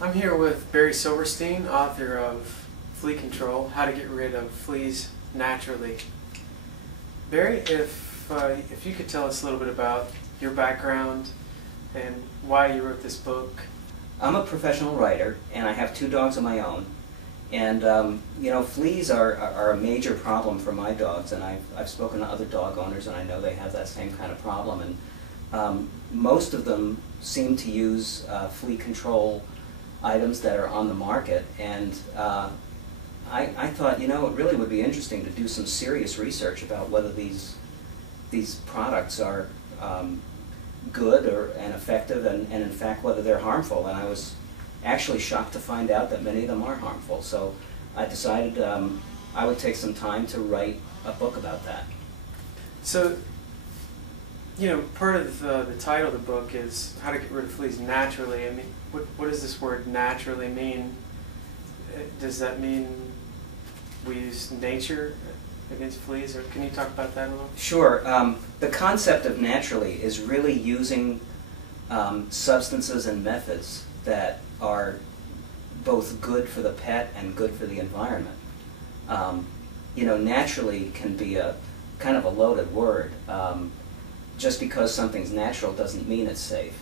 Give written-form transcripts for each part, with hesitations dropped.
I'm here with Barry Silverstein, author of Flea Control, How to Get Rid of Fleas Naturally. Barry, if you could tell us a little bit about your background and why you wrote this book. I'm a professional writer, and I have 2 dogs of my own. And you know, fleas are a major problem for my dogs, and I've spoken to other dog owners, and I know they have that same kind of problem. And most of them seem to use flea control items that are on the market, and I thought, you know, it really would be interesting to do some serious research about whether these products are good and effective, and in fact whether they're harmful. And I was actually shocked to find out that many of them are harmful. So I decided I would take some time to write a book about that. So, you know, part of the title of the book is How to Get Rid of Fleas Naturally. I mean, what does this word naturally mean? Does that mean we use nature against fleas, or can you talk about that a little? Sure. The concept of naturally is really using substances and methods that are both good for the pet and good for the environment. You know, naturally can be a kind of a loaded word. Just because something's natural doesn't mean it's safe.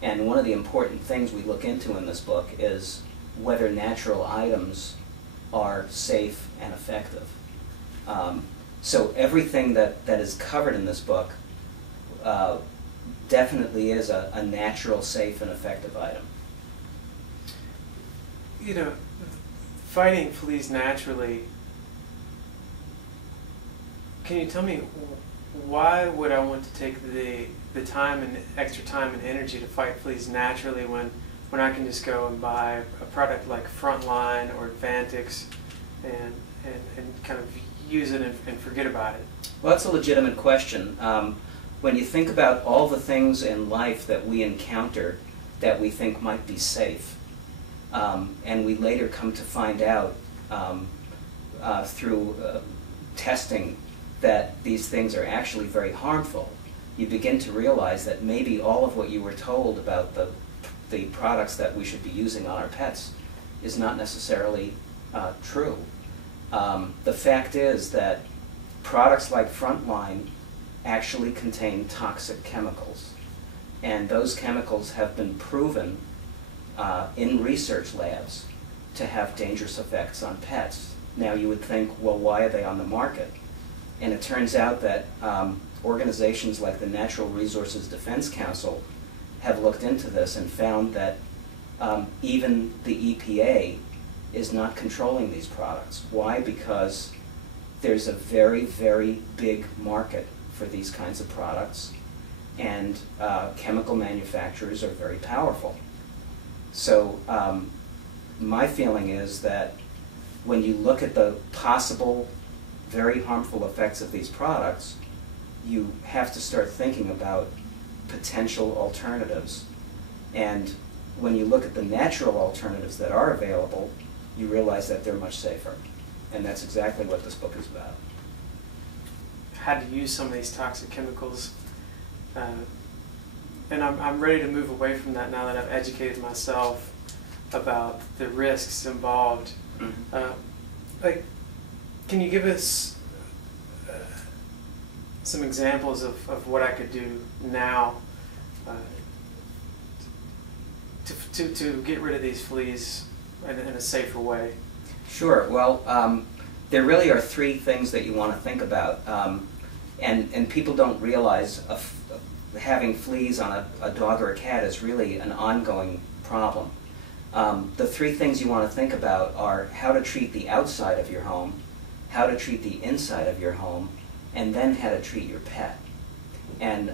And one of the important things we look into in this book is whether natural items are safe and effective. So everything that is covered in this book definitely is a natural, safe, and effective item. You know, fighting fleas naturally, can you tell me why would I want to take the time and extra time and energy to fight fleas naturally when I can just go and buy a product like Frontline or Advantix and kind of use it and forget about it? Well, that's a legitimate question. When you think about all the things in life that we encounter that we think might be safe, and we later come to find out through testing that these things are actually very harmful, you begin to realize that maybe all of what you were told about the products that we should be using on our pets is not necessarily true. The fact is that products like Frontline actually contain toxic chemicals, and those chemicals have been proven in research labs to have dangerous effects on pets. Now you would think, well, why are they on the market? And it turns out that organizations like the Natural Resources Defense Council have looked into this and found that even the EPA is not controlling these products. Why? Because there's a very, very big market for these kinds of products, and chemical manufacturers are very powerful. So my feeling is that when you look at the possible very harmful effects of these products, you have to start thinking about potential alternatives. And when you look at the natural alternatives that are available, you realize that they're much safer. And that's exactly what this book is about. How to use some of these toxic chemicals. And I'm ready to move away from that now that I've educated myself about the risks involved. Like, can you give us some examples of what I could do now to get rid of these fleas in a safer way? Sure. Well, there really are 3 things that you want to think about, and people don't realize having fleas on a dog or a cat is really an ongoing problem. The 3 things you want to think about are how to treat the outside of your home, how to treat the inside of your home, and then how to treat your pet. And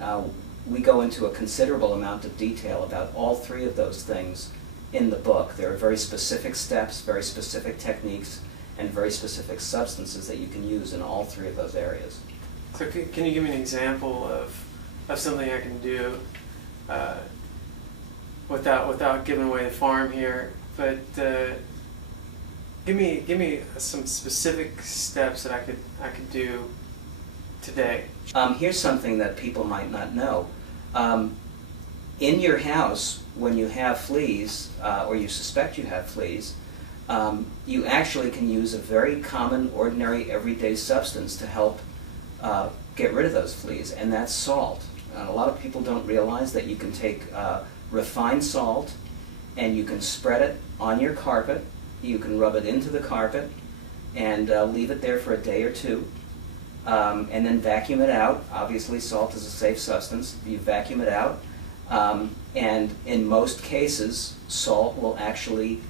we go into a considerable amount of detail about all 3 of those things in the book. There are very specific steps, very specific techniques, and very specific substances that you can use in all 3 of those areas. So can you give me an example of something I can do without giving away the farm here, but give me some specific steps that I could do today. Here's something that people might not know. In your house, when you have fleas, or you suspect you have fleas, you actually can use a very common, ordinary, everyday substance to help get rid of those fleas, and that's salt. A lot of people don't realize that you can take refined salt and you can spread it on your carpet, you can rub it into the carpet, and leave it there for a day or two, and then vacuum it out. Obviously, salt is a safe substance. You vacuum it out, and in most cases, salt will actually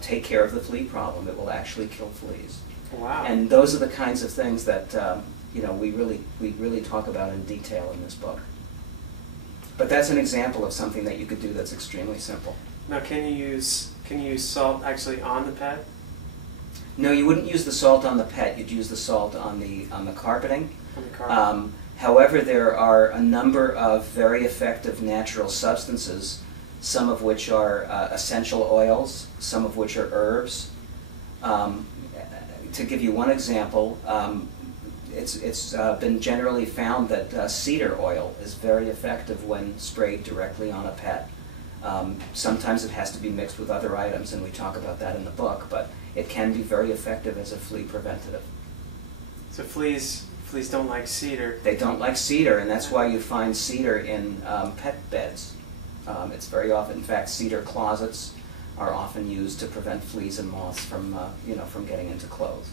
take care of the flea problem. It will actually kill fleas. Wow. And those are the kinds of things that we really talk about in detail in this book. But that's an example of something that you could do that's extremely simple. Now, can you use salt actually on the pet? No, you wouldn't use the salt on the pet. You'd use the salt on the carpeting. On the carpet. However, there are a number of very effective natural substances, some of which are essential oils, some of which are herbs. To give you one example, it's been generally found that cedar oil is very effective when sprayed directly on a pet. Sometimes it has to be mixed with other items, and we talk about that in the book, but it can be very effective as a flea preventative. So fleas don't like cedar. They don't like cedar, and that's why you find cedar in pet beds. It's very often, in fact, cedar closets are often used to prevent fleas and moths from getting into clothes.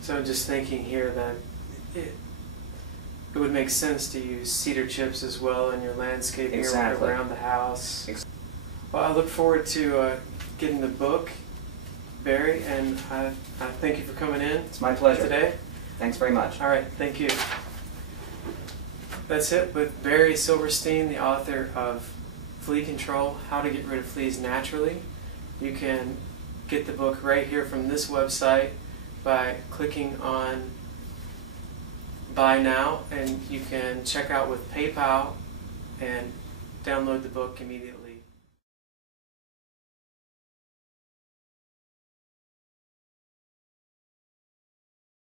So I'm just thinking here that it would make sense to use cedar chips as well in your landscaping Exactly. around the house. Well, I look forward to getting the book, Barry, and I thank you for coming in. It's my pleasure. Today. Thanks very much. All right, thank you. That's it with Barry Silverstein, the author of Flea Control, How to Get Rid of Fleas Naturally. You can get the book right here from this website by clicking on Buy Now, and you can check out with PayPal and download the book immediately.